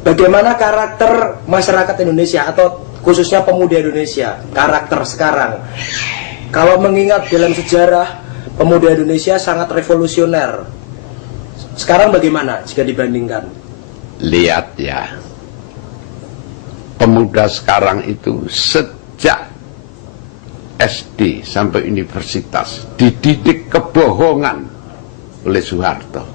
Bagaimana karakter masyarakat Indonesia atau khususnya pemuda Indonesia, karakter sekarang? Kalau mengingat dalam sejarah, pemuda Indonesia sangat revolusioner. Sekarang bagaimana jika dibandingkan? Lihat ya, pemuda sekarang itu sejak SD sampai universitas dididik kebohongan oleh Soeharto.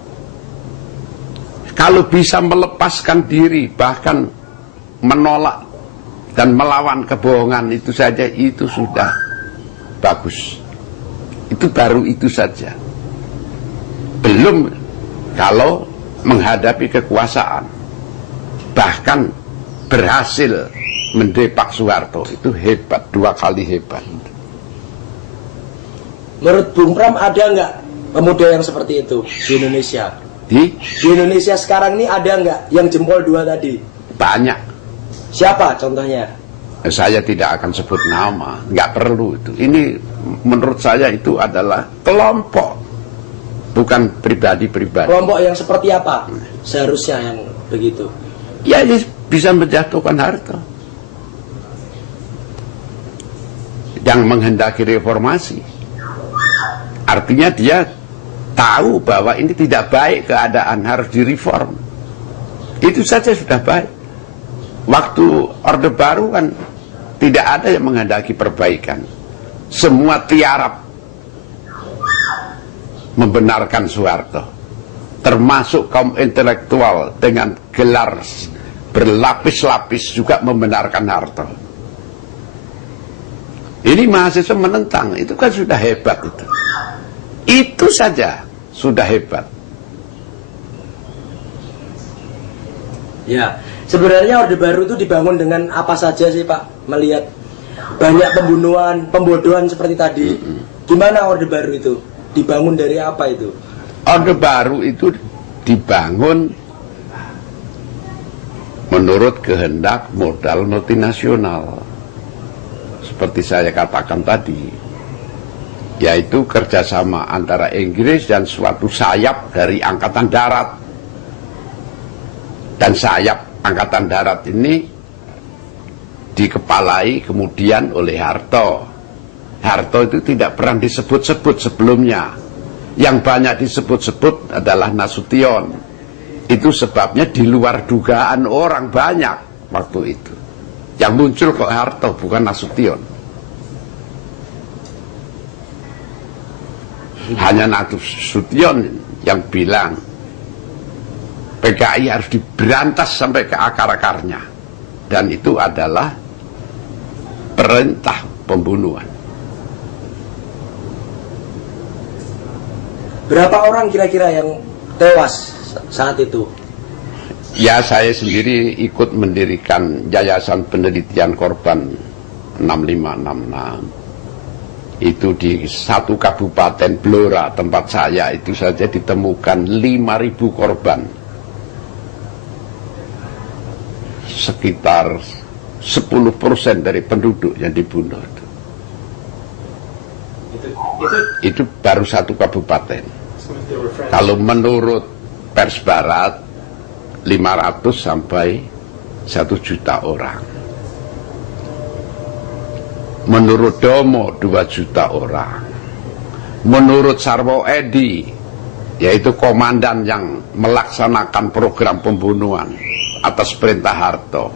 Kalau bisa melepaskan diri, bahkan menolak dan melawan kebohongan itu saja, itu sudah bagus. Itu baru itu saja. Belum kalau menghadapi kekuasaan, bahkan berhasil mendepak Soeharto, itu hebat, 2 kali hebat. Menurut Bung Pram, ada nggak pemuda yang seperti itu di Indonesia? Di Indonesia sekarang ini ada nggak yang jempol 2 tadi? Banyak. Siapa contohnya? Saya tidak akan sebut nama, nggak perlu itu. Ini menurut saya itu adalah kelompok, bukan pribadi-pribadi. Kelompok yang seperti apa seharusnya yang begitu? Ya, ini bisa menjatuhkan Harto, yang menghendaki reformasi. Artinya dia tahu bahwa ini tidak baik keadaan, harus direform. Itu saja sudah baik. Waktu Orde Baru kan tidak ada yang menghendaki perbaikan. Semua tiarap membenarkan Soeharto, termasuk kaum intelektual dengan gelar berlapis-lapis juga membenarkan Harto. Ini mahasiswa menentang, itu kan sudah hebat itu. Itu saja sudah hebat. Ya, sebenarnya Orde Baru itu dibangun dengan apa saja sih Pak? Melihat banyak pembunuhan, pembodohan seperti tadi. Gimana Orde Baru itu? Dibangun dari apa itu? Orde Baru itu dibangun menurut kehendak modal multinasional. Seperti saya katakan tadi, yaitu kerjasama antara Inggris dan suatu sayap dari Angkatan Darat. Dan sayap Angkatan Darat ini dikepalai kemudian oleh Harto. Harto itu tidak pernah disebut-sebut sebelumnya. Yang banyak disebut-sebut adalah Nasution. Itu sebabnya di luar dugaan orang banyak waktu itu. Yang muncul kok Harto, bukan Nasution. Hanya Nasution yang bilang PKI harus diberantas sampai ke akar-akarnya, dan itu adalah perintah pembunuhan. Berapa orang kira-kira yang tewas saat itu? Ya, saya sendiri ikut mendirikan Yayasan Penelitian Korban 6566. Itu di satu kabupaten Blora, tempat saya itu saja ditemukan 5.000 korban. Sekitar 10% dari penduduk yang dibunuh. Itu baru satu kabupaten. Kalau menurut pers barat, 500 sampai 1 juta orang. Menurut Domo 2 juta orang. Menurut Sarwo Edi, yaitu komandan yang melaksanakan program pembunuhan atas perintah Harto,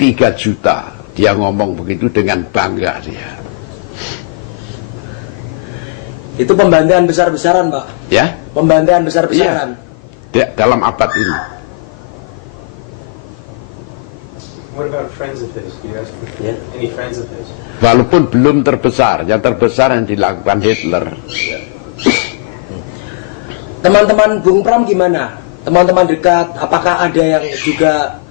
3 juta. Dia ngomong begitu dengan bangga dia. Itu pembantaian besar-besaran Pak? Ya? Pembantaian besar-besaran? Iya. Dalam abad ini. What about friends of his? Do you ask any friends of his? Walaupun belum terbesar, yang terbesar yang dilakukan Hitler. Teman-teman Bung Pram gimana? Teman-teman dekat, apakah ada yang juga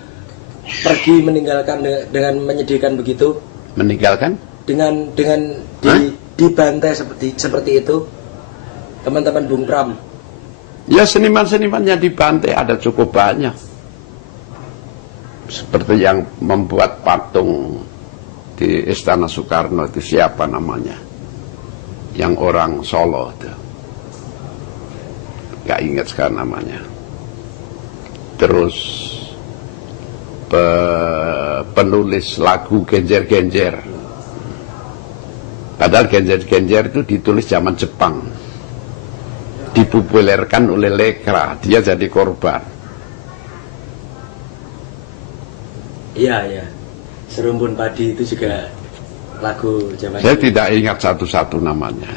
pergi meninggalkan dengan menyedihkan begitu? Meninggalkan? Dengan dibantai seperti itu, teman-teman Bung Pram? Ya, seniman-seniman yang dibantai ada cukup banyak. Seperti yang membuat patung di Istana Soekarno itu siapa namanya? Yang orang Solo itu. nggak ingat sekarang namanya. Terus penulis lagu Genjer-Genjer. Padahal Genjer-Genjer itu ditulis zaman Jepang, dipopulerkan oleh Lekra, dia jadi korban. Iya. Serumpun Padi itu juga lagu zaman Saya dulu. tidak ingat satu-satu namanya.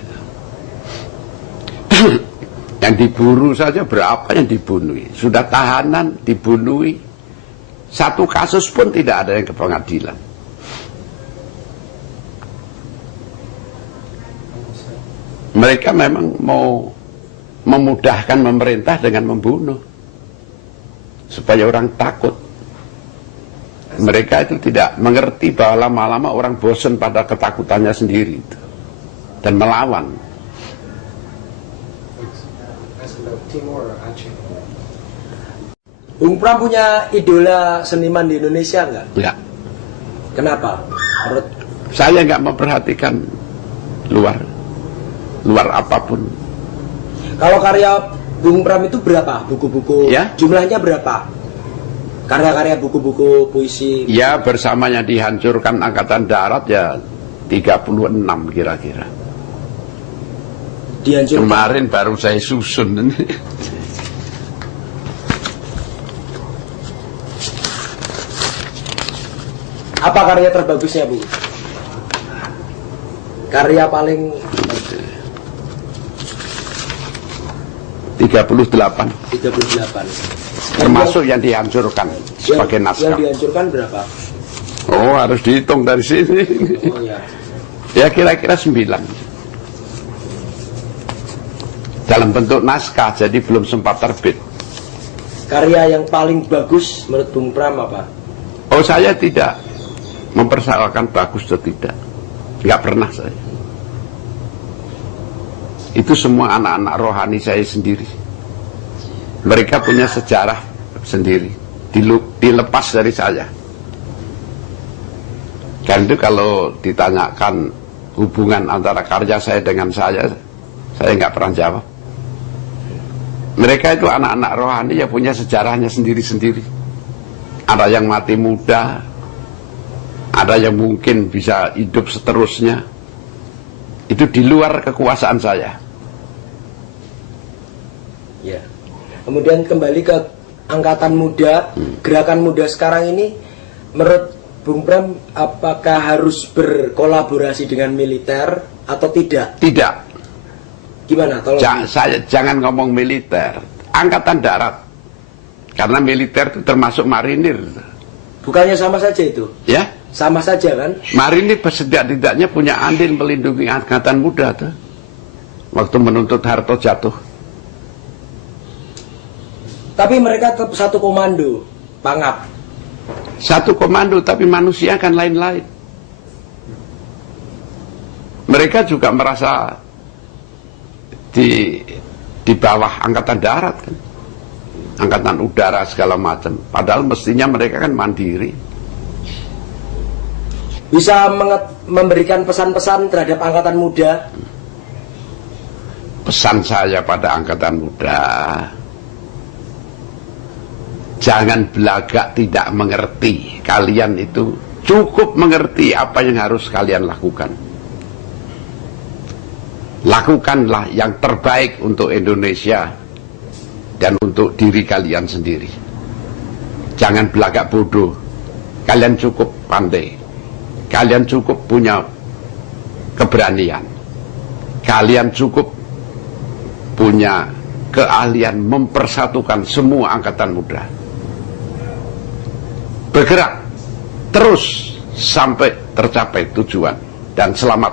Yang diburu saja berapa yang dibunuh. Sudah tahanan, dibunuh. Satu kasus pun tidak ada yang ke pengadilan. Mereka memang mau memudahkan pemerintah dengan membunuh. Supaya orang takut. Mereka itu tidak mengerti bahwa lama-lama orang bosan pada ketakutannya sendiri itu. Dan melawan. Ask about Timor or Aceh. Bung Pram punya idola seniman di Indonesia nggak? Ya. Kenapa? Menurut Saya nggak memperhatikan luar apapun. kalau karya Bung Pram itu berapa buku-buku? Ya. Jumlahnya berapa? Karya-karya buku-buku puisi. Ya, bersamanya dihancurkan Angkatan Darat ya 36 kira-kira. Dihancurkan. Kemarin baru saya susun. Apa karya terbagusnya, Bu? Karya paling 38. 38. Termasuk yang dihancurkan sebagai Yang naskah. dihancurkan berapa? Oh, harus dihitung dari sini. Oh ya. Ya kira-kira 9. Dalam bentuk naskah, jadi belum sempat terbit. Karya yang paling bagus menurut Bung Pram apa? Oh, saya tidak mempersoalkan bagus atau tidak. Nggak pernah saya. Itu semua anak-anak rohani saya sendiri. Mereka punya sejarah sendiri, dilepas dari saya. Dan itu kalau ditanyakan hubungan antara karya saya dengan saya nggak pernah jawab. Mereka itu anak-anak rohani yang punya sejarahnya sendiri-sendiri. Ada yang mati muda, ada yang mungkin bisa hidup seterusnya. Itu di luar kekuasaan saya. Ya. Kemudian kembali ke angkatan muda, gerakan muda sekarang ini, menurut Bung Pram, apakah harus berkolaborasi dengan militer atau tidak? Tidak. Gimana? Tolong. Saya jangan ngomong militer, angkatan darat. Karena militer itu termasuk marinir. Bukannya sama saja itu? Ya, Sama saja kan? marinir setidak-tidaknya punya andil melindungi angkatan muda tuh. Waktu menuntut Harto jatuh. Tapi mereka tetap satu komando, Pangap. Satu komando, tapi manusia kan lain-lain. Mereka juga merasa di bawah angkatan darat kan, angkatan udara segala macam. Padahal mestinya mereka kan mandiri. Bisa memberikan pesan-pesan terhadap angkatan muda. Pesan saya pada angkatan muda, jangan belagak tidak mengerti. Kalian itu cukup mengerti apa yang harus kalian lakukan. Lakukanlah yang terbaik untuk Indonesia dan untuk diri kalian sendiri. Jangan belagak bodoh. Kalian cukup pandai. Kalian cukup punya keberanian. Kalian cukup punya keahlian mempersatukan semua angkatan muda. Bergerak terus sampai tercapai tujuan, dan selamat